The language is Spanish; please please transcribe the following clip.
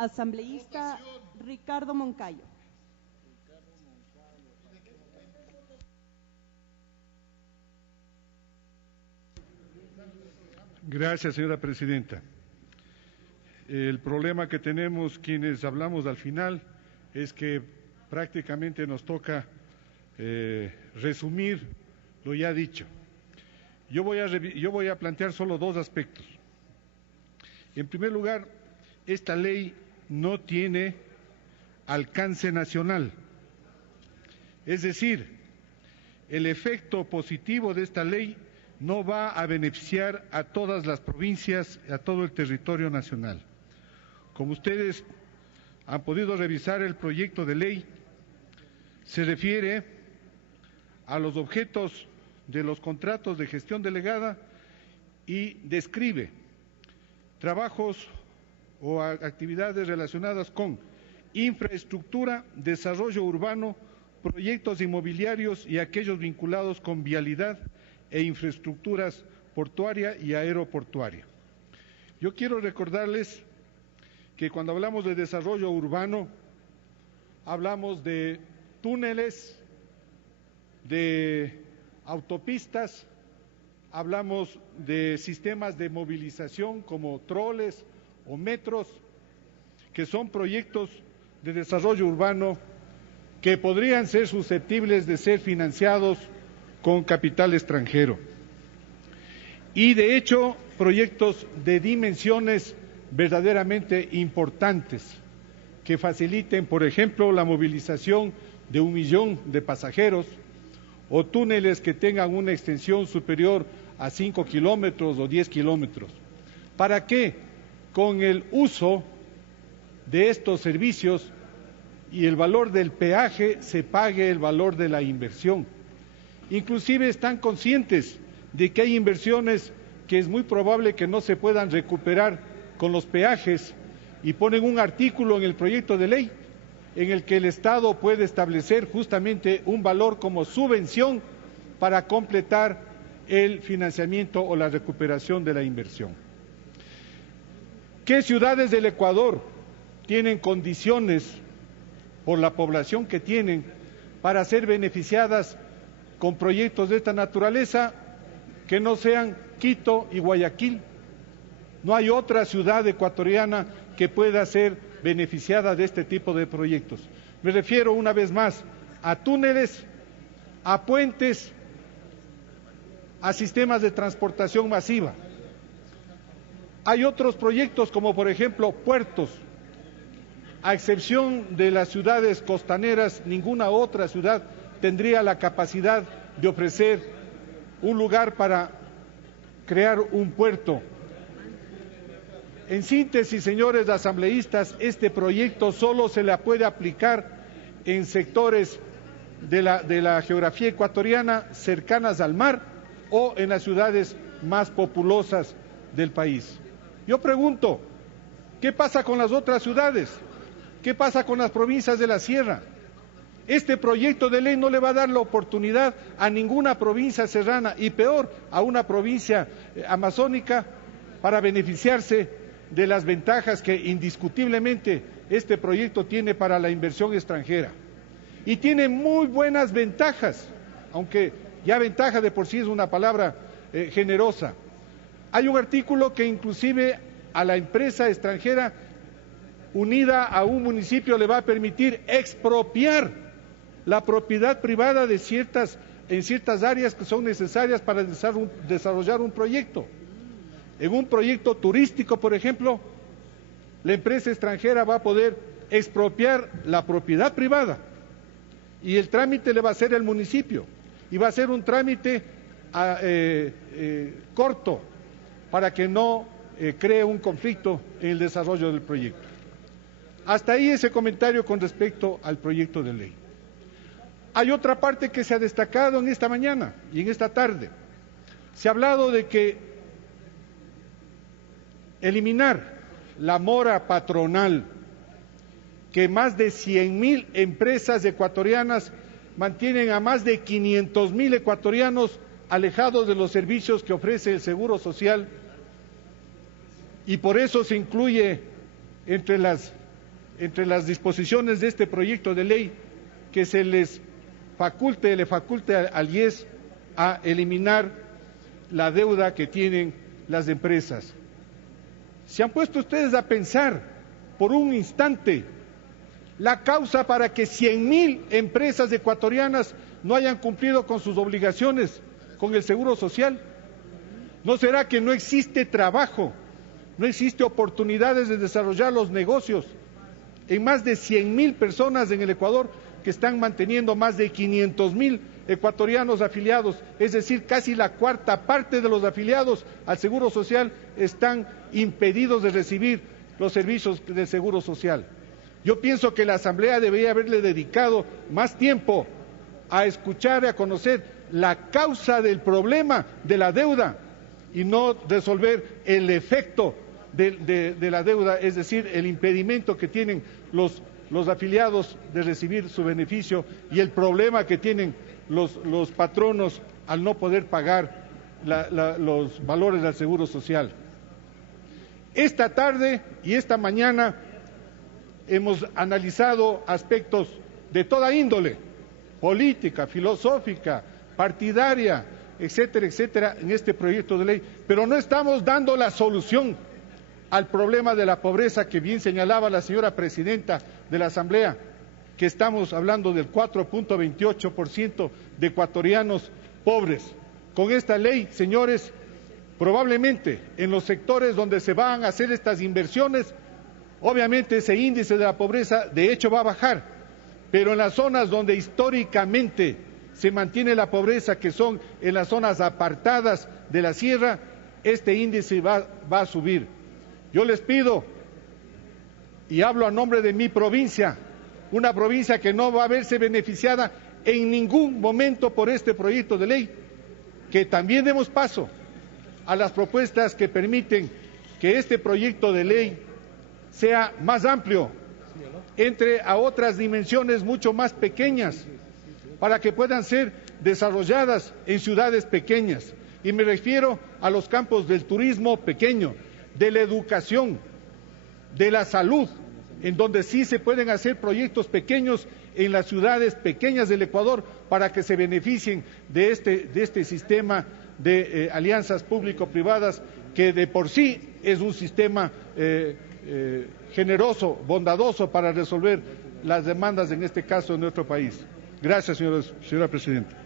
Asambleísta Ricardo Moncayo. Gracias, señora presidenta. El problema que tenemos quienes hablamos al final es que prácticamente nos toca resumir lo ya dicho. Yo voy a plantear solo dos aspectos. En primer lugar, esta ley no tiene alcance nacional. Es decir, el efecto positivo de esta ley no va a beneficiar a todas las provincias, a todo el territorio nacional. Como ustedes han podido revisar el proyecto de ley, se refiere a los objetos de los contratos de gestión delegada y describe trabajos o actividades relacionadas con infraestructura, desarrollo urbano, proyectos inmobiliarios y aquellos vinculados con vialidad e infraestructuras portuaria y aeroportuaria. Yo quiero recordarles que cuando hablamos de desarrollo urbano, hablamos de túneles, de autopistas, hablamos de sistemas de movilización como troles o metros, que son proyectos de desarrollo urbano que podrían ser susceptibles de ser financiados con capital extranjero. Y de hecho, proyectos de dimensiones verdaderamente importantes que faciliten, por ejemplo, la movilización de 1 millón de pasajeros o túneles que tengan una extensión superior a 5 kilómetros o 10 kilómetros. ¿Para qué? Con el uso de estos servicios y el valor del peaje se pague el valor de la inversión. Inclusive están conscientes de que hay inversiones que es muy probable que no se puedan recuperar con los peajes y ponen un artículo en el proyecto de ley en el que el Estado puede establecer justamente un valor como subvención para completar el financiamiento o la recuperación de la inversión. ¿Qué ciudades del Ecuador tienen condiciones por la población que tienen para ser beneficiadas con proyectos de esta naturaleza que no sean Quito y Guayaquil? No hay otra ciudad ecuatoriana que pueda ser beneficiada de este tipo de proyectos. Me refiero una vez más a túneles, a puentes, a sistemas de transportación masiva. Hay otros proyectos como por ejemplo puertos. A excepción de las ciudades costaneras, ninguna otra ciudad tendría la capacidad de ofrecer un lugar para crear un puerto. En síntesis, señores asambleístas, este proyecto solo se le puede aplicar en sectores de la geografía ecuatoriana cercanas al mar o en las ciudades más populosas del país. Yo pregunto, ¿qué pasa con las otras ciudades? ¿Qué pasa con las provincias de la sierra? Este proyecto de ley no le va a dar la oportunidad a ninguna provincia serrana y peor a una provincia amazónica para beneficiarse de las ventajas que indiscutiblemente este proyecto tiene para la inversión extranjera. Y tiene muy buenas ventajas, aunque ya ventaja de por sí es una palabra generosa. Hay un artículo que inclusive a la empresa extranjera unida a un municipio le va a permitir expropiar la propiedad privada de en ciertas áreas que son necesarias para desarrollar un proyecto. En un proyecto turístico, por ejemplo, la empresa extranjera va a poder expropiar la propiedad privada y el trámite le va a hacer el municipio y va a ser un trámite corto para que no cree un conflicto en el desarrollo del proyecto. Hasta ahí ese comentario con respecto al proyecto de ley. Hay otra parte que se ha destacado en esta mañana y en esta tarde. Se ha hablado de que eliminar la mora patronal, que más de 100.000 empresas ecuatorianas mantienen a más de 500.000 ecuatorianos alejados de los servicios que ofrece el Seguro Social, y por eso se incluye entre las entre las disposiciones de este proyecto de ley, que se le faculte al IES a eliminar la deuda que tienen las empresas. ¿Se han puesto ustedes a pensar por un instante la causa para que 100.000 empresas ecuatorianas no hayan cumplido con sus obligaciones con el Seguro Social? ¿No será que no existe trabajo, no existe oportunidades de desarrollar los negocios en más de 100.000 personas en el Ecuador que están manteniendo más de 500.000 ecuatorianos afiliados? Es decir, casi la cuarta parte de los afiliados al Seguro Social están impedidos de recibir los servicios del Seguro Social. Yo pienso que la Asamblea debería haberle dedicado más tiempo a escuchar y a conocer la causa del problema de la deuda y no resolver el efecto de la deuda, es decir, el impedimento que tienen los afiliados de recibir su beneficio y el problema que tienen los patronos al no poder pagar los valores del Seguro Social. Esta tarde y esta mañana hemos analizado aspectos de toda índole, política, filosófica, partidaria, etcétera, etcétera, en este proyecto de ley, pero no estamos dando la solución al problema de la pobreza que bien señalaba la señora presidenta de la Asamblea, que estamos hablando del 4.28% de ecuatorianos pobres. Con esta ley, señores, probablemente en los sectores donde se van a hacer estas inversiones, obviamente ese índice de la pobreza de hecho va a bajar, pero en las zonas donde históricamente se mantiene la pobreza, que son en las zonas apartadas de la sierra, este índice va a subir. Yo les pido, y hablo a nombre de mi provincia, una provincia que no va a verse beneficiada en ningún momento por este proyecto de ley, que también demos paso a las propuestas que permiten que este proyecto de ley sea más amplio, entre a otras dimensiones mucho más pequeñas, para que puedan ser desarrolladas en ciudades pequeñas. Y me refiero a los campos del turismo pequeño, de la educación, de la salud, en donde sí se pueden hacer proyectos pequeños en las ciudades pequeñas del Ecuador para que se beneficien de este sistema de alianzas público-privadas, que de por sí es un sistema generoso, bondadoso para resolver las demandas, en este caso, de nuestro país. Gracias, señora presidenta.